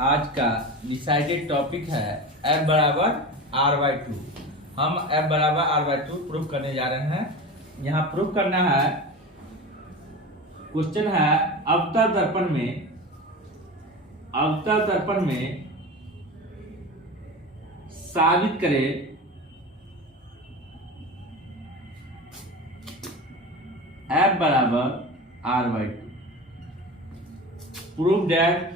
आज का decided topic है F बराबर R/2। हम F बराबर R/2 प्रूफ करने जा रहे हैं। यहाँ प्रूफ करना है, क्वेश्चन है अवतल दर्पण में साबित करें F बराबर R/2। प्रूफ दैट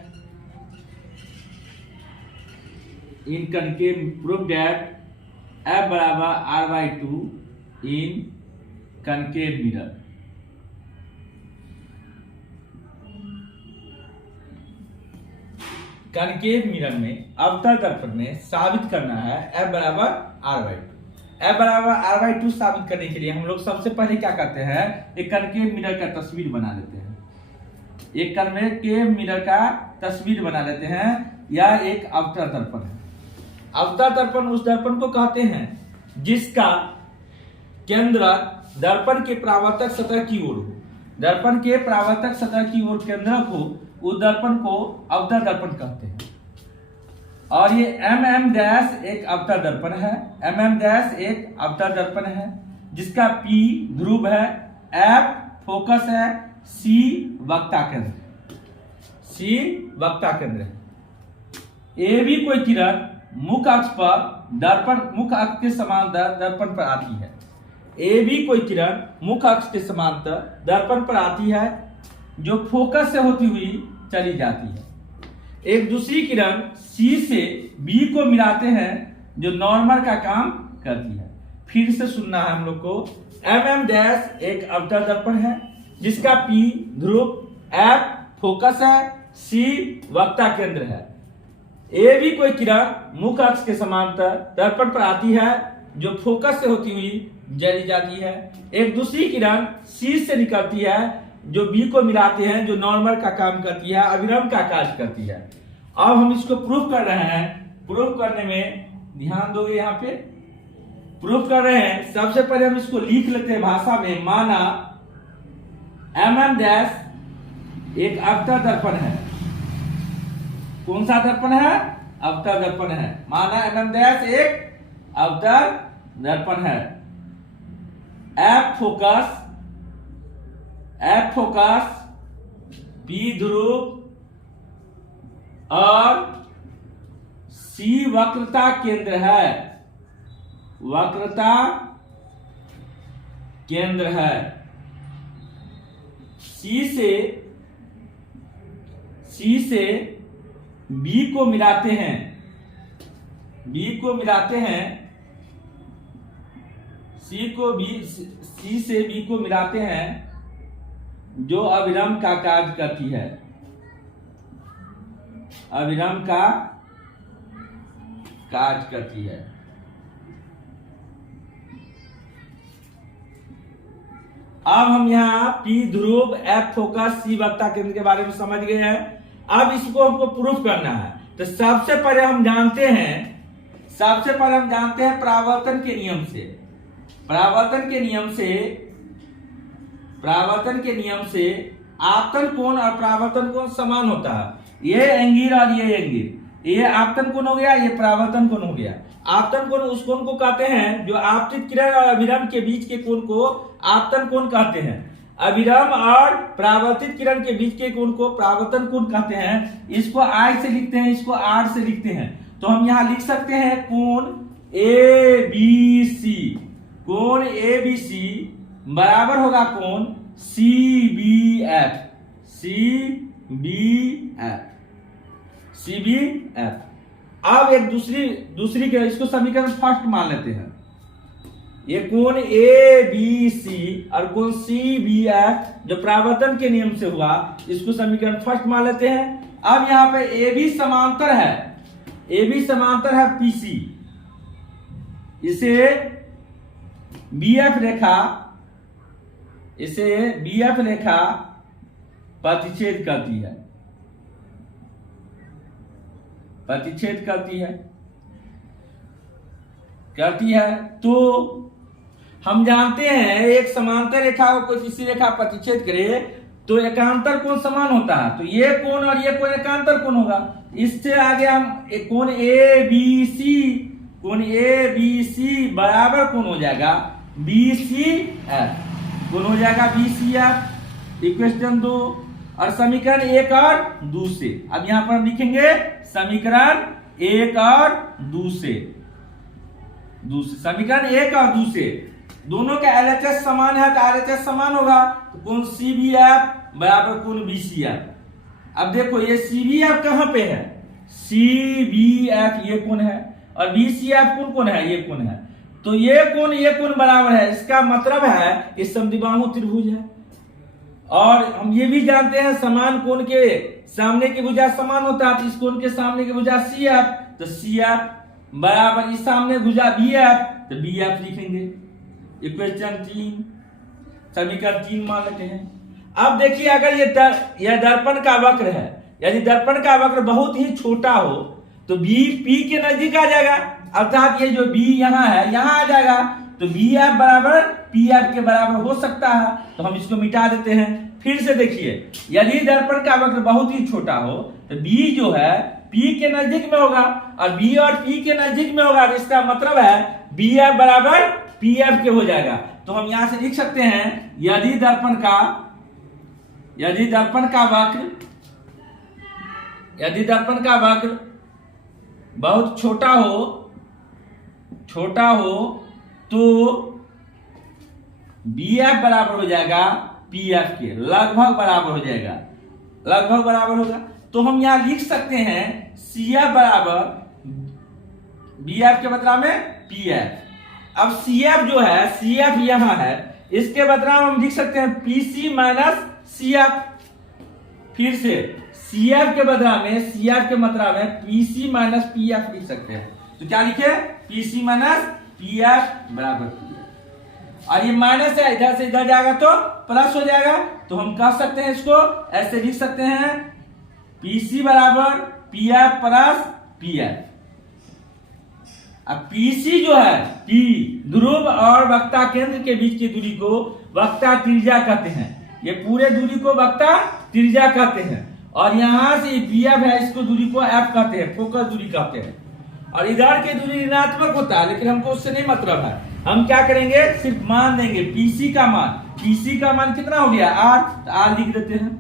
F बराबर R/2 इन कनकेव मिरर। कनकेव मिरर में अवतल दर्पण में साबित करना है F बराबर R/2। F बराबर R/2 साबित करने के लिए हम लोग सबसे पहले क्या करते हैं, एक कनकेव मिरर का तस्वीर बना लेते हैं। एक कनकेव मिरर का तस्वीर बना लेते हैं। यह एक अवतल दर्पण है। अवतल दर्पण उस दर्पण को कहते हैं जिसका केंद्र दर्पण के परावर्तक सतह की ओर हो। दर्पण के परावर्तक सतह की ओर केंद्रक हो, उस दर्पण को अवतल दर्पण कहते हैं। और ये MM' एक अवतल दर्पण है। MM' एक अवतल दर्पण है जिसका P ध्रुव है, F फोकस है, C वक्ता केंद्र है। ए भी कोई किरण मुख्य अक्ष के समांतर दर्पण पर आती है। ए भी कोई किरण मुख्य अक्ष के समांतर दर्पण पर आती है जो फोकस से होती हुई चली जाती है। एक दूसरी किरण C से B को मिलाते हैं जो नॉर्मल का काम करती है। फिर से सुनना है हम लोग को। MM' एक अवतल दर्पण है जिसका P ध्रुव, F फोकस है, C वक्ता केंद्र है। ए भी कोई किरण मुख्य अक्ष के समांतर दर्पण पर आती है जो फोकस से होती हुई चली जाती है। एक दूसरी किरण C से निकलती है जो B को मिलाते हैं जो नॉर्मल का काम करती है, अविलंब का कार्य करती है। अब हम इसको प्रूफ कर रहे हैं। प्रूफ करने में ध्यान दोगे, यहाँ पे प्रूफ कर रहे हैं। सबसे पहले हम इसको लिख लेते हैं भाषा में। माना MM' एक अवतल दर्पण है। कौन सा दर्पण है? अवतल दर्पण है। माना MM' एक अवतल दर्पण है। F फोकस, P ध्रुव और C वक्रता केंद्र है। C से B को मिलाते हैं। C से B को मिलाते हैं जो अविलंब का कार्य करती है। अब हम यहाँ P ध्रुव, F फोकस, C वक्ता केंद्र के बारे में समझ गए हैं। अब इसको हमको प्रूफ करना है। तो सबसे पहले हम जानते हैं परावर्तन के नियम से आपतन कोण और परावर्तन कोण समान होता है। ये एंगल और ये एंगल, ये आपतन कोण हो गया, ये परावर्तन कोण हो गया। आपतन कोण उस कोण को कहते हैं जो आपतित किरण और अभिलंब के बीच के कोण को आपतन कोण कहते हैं। अभिलंब और परावर्तित किरण के बीच के कोण को परावर्तन कोण कहते हैं। इसको I से लिखते हैं, इसको R से लिखते हैं। तो हम यहाँ लिख सकते हैं कोण ABC। कोण ABC बराबर होगा कोण CBF। अब एक दूसरी के इसको समीकरण फर्स्ट मान लेते हैं। ये कोण ABC और कोण CBF जो परावर्तन के नियम से हुआ, इसको समीकरण फर्स्ट मान लेते हैं। अब यहाँ पे AB समांतर है PC। इसे BF रेखा प्रतिच्छेद करती है। तो हम जानते हैं एक समांतर रेखा को कोई तीसरी रेखा प्रतिच्छेद करे तो एकांतर कोण समान होता है, तो ये कोण और ये कोण एकांतर कोण होगा। इससे आगे हम कोण ए बी सी, कोण ए बी सी बराबर कोण हो जाएगा बी सी एफ, कोण हो जाएगा बी सी एफ। इक्वेशन 2 और समीकरण 1 और 2 से, अब यहां पर हम लिखेंगे समीकरण 1 और 2 से, समीकरण 1 और 2 से दोनों का एलएचएस समान है तो आरएचएस समान होगा, तो कोण सी बी एफ बराबर कोण बी सी एफ। अब देखो ये सी बी एफ कहां पे है, सी बी एफ ये कोण है और बी सी एफ कोण है, ये कोण है, तो ये कोण बराबर है। इसका मतलब है ये समद्विबाहु त्रिभुज है। और हम ये भी जानते हैं समान कोण के सामने की भुजा समान होता है, तो इस कोण के सामने की भुजा सी एफ, तो सी एफ बराबर इस सामने भुजा बी एफ, तो बी एफ लिखेंगे। इक्वेशन 3 समीकरण 3 मान लेते हैं। अब देखिए अगर यह दर्पण का वक्र है, यदि दर्पण का वक्र बहुत ही छोटा हो तो बी पी के नजदीक आ जाएगा, अर्थात ये जो बी यहाँ है यहाँ आ जाएगा, तो बी एफ बराबर पी एफ के बराबर हो सकता है, तो हम इसको मिटा देते हैं। फिर से देखिए यदि दर्पण का वक्र बहुत ही छोटा हो तो बी जो है पी के नजदीक में होगा, और बी और पी के नजदीक में होगा, तो इसका मतलब है बी एफ बराबर पी एफ के हो जाएगा। तो हम यहां से लिख सकते हैं यदि दर्पण का वक्र बहुत छोटा हो तो बी एफ बराबर हो जाएगा पी एफ के, लगभग बराबर होगा। तो हम यहां लिख सकते हैं सी एफ बराबर बी एफ के बदला में पी एफ। अब सी एफ जो है, सी एफ यहां है, इसके बदला हम लिख सकते हैं P C minus C F. फिर से सी एफ के बदला में, सी एफ के मात्रा में P C minus P F लिख सकते हैं। तो क्या लिखे, P C minus P F बराबर पी एफ। और ये माइनस है, इधर से इधर जाएगा तो प्लस हो जाएगा, तो हम कह सकते हैं इसको ऐसे लिख सकते हैं पी सी बराबर P F plus P F. अब पीसी जो है, पी ध्रुव और वक्ता केंद्र के बीच की दूरी को वक्ता त्रिज्या कहते हैं। ये पूरे दूरी को वक्ता त्रिज्या कहते हैं, और यहां से पी एफ है, इसको दूरी को एफ कहते हैं, फोकस दूरी कहते हैं। और इधर की दूरी ऋणात्मक होता है, लेकिन हमको उससे नहीं मतलब है। हम क्या करेंगे, सिर्फ मान देंगे पीसी का मान कितना हो गया आर, तो आर लिख देते हैं।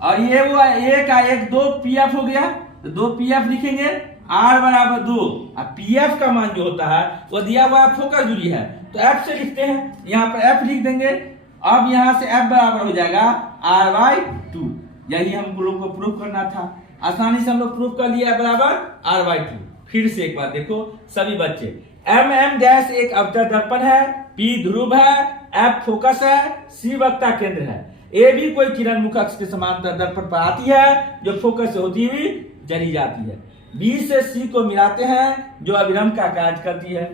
और ये वो एक का एक 2 पी एफ हो गया, तो 2 पी एफ लिखेंगे, आर बराबर 2। अब पी एफ का मान जो होता है वो दिया हुआ फोकस दूरी है, तो एफ से लिखते हैं, यहाँ पर एफ लिख देंगे। अब यहां से एफ बराबर हो जाएगा आर बाई 2। यही हम लोग को प्रूफ करना था, आसानी से हम लोग प्रूफ कर लिया बराबर आर बाई 2। फिर से एक बार देखो सभी बच्चे, एम एम डैश एक अवतल दर्पण है, पी ध्रुव है, एफ फोकस है, सी वक्ता केंद्र है, ए भी कोई किरण मुख अक्ष के समांतर दर्पण पर आती है जो फोकस से होती हुई चली जाती है, बी से सी को मिलाते हैं जो अभिलंब का कार्य करती है।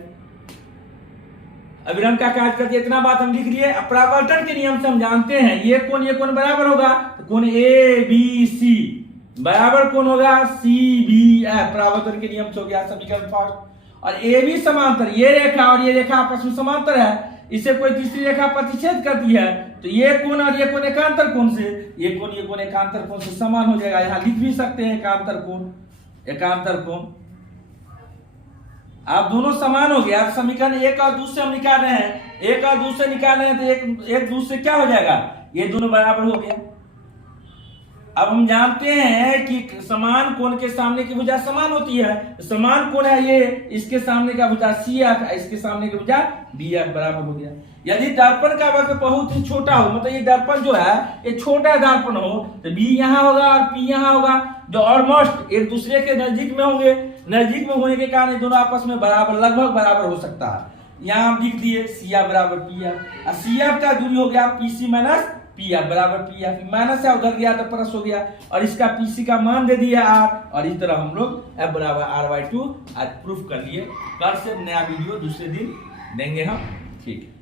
इतना बात हम लिख लिए। परावर्तन के नियम से हम जानते हैं ये कोण बराबर होगा, तो कोण ए बी सी बराबर कोण होगा सी बी एफ। परावर्तन के नियम से हो गया समीकरण फर्स्ट। और ए बी समांतर, ये रेखा और ये रेखा आपस में समांतर है, इसे कोई तीसरी रेखा प्रतिच्छेद करती है, तो ये कोण और ये कोण एकांतर कोण से, ये कोण एकांतर कोण से समान हो जाएगा। यहां लिख भी सकते हैं एकांतर कोण आप दोनों समान हो गया। समीकरण 1 और 2 से हम निकाल रहे हैं, 1 और 2 से निकाल रहे हैं, तो एक 2 से क्या हो जाएगा, ये दोनों बराबर हो गया। अब हम जानते हैं कि समान कोण के सामने की भुजा समान होती है, समान कोण है ये, इसके सामने का भुजा सी एफ, इसके सामने की भुजा बी एफ बराबर हो गया। यदि दर्पण का वक्र बहुत ही छोटा हो, मतलब ये दर्पण जो है ये छोटा दर्पण हो, तो बी यहाँ होगा और पी यहाँ होगा, जो ऑलमोस्ट एक दूसरे के नजदीक में होंगे। नजदीक में होने के कारण दोनों आपस में बराबर, लगभग बराबर हो सकता है। यहाँ हम लिख दिए सी एफ बराबर पी एफ, और सी एफ का दूरी हो गया P C minus P F बराबर पी एफ। माइनस है उधर गया तो प्लस हो गया, और इसका पीसी का मान दे दिया आर, और इस तरह हम लोग एफ बराबर आर बाई 2 आज प्रूफ कर लिए। कल से नया वीडियो दूसरे दिन देंगे हम, ठीक है।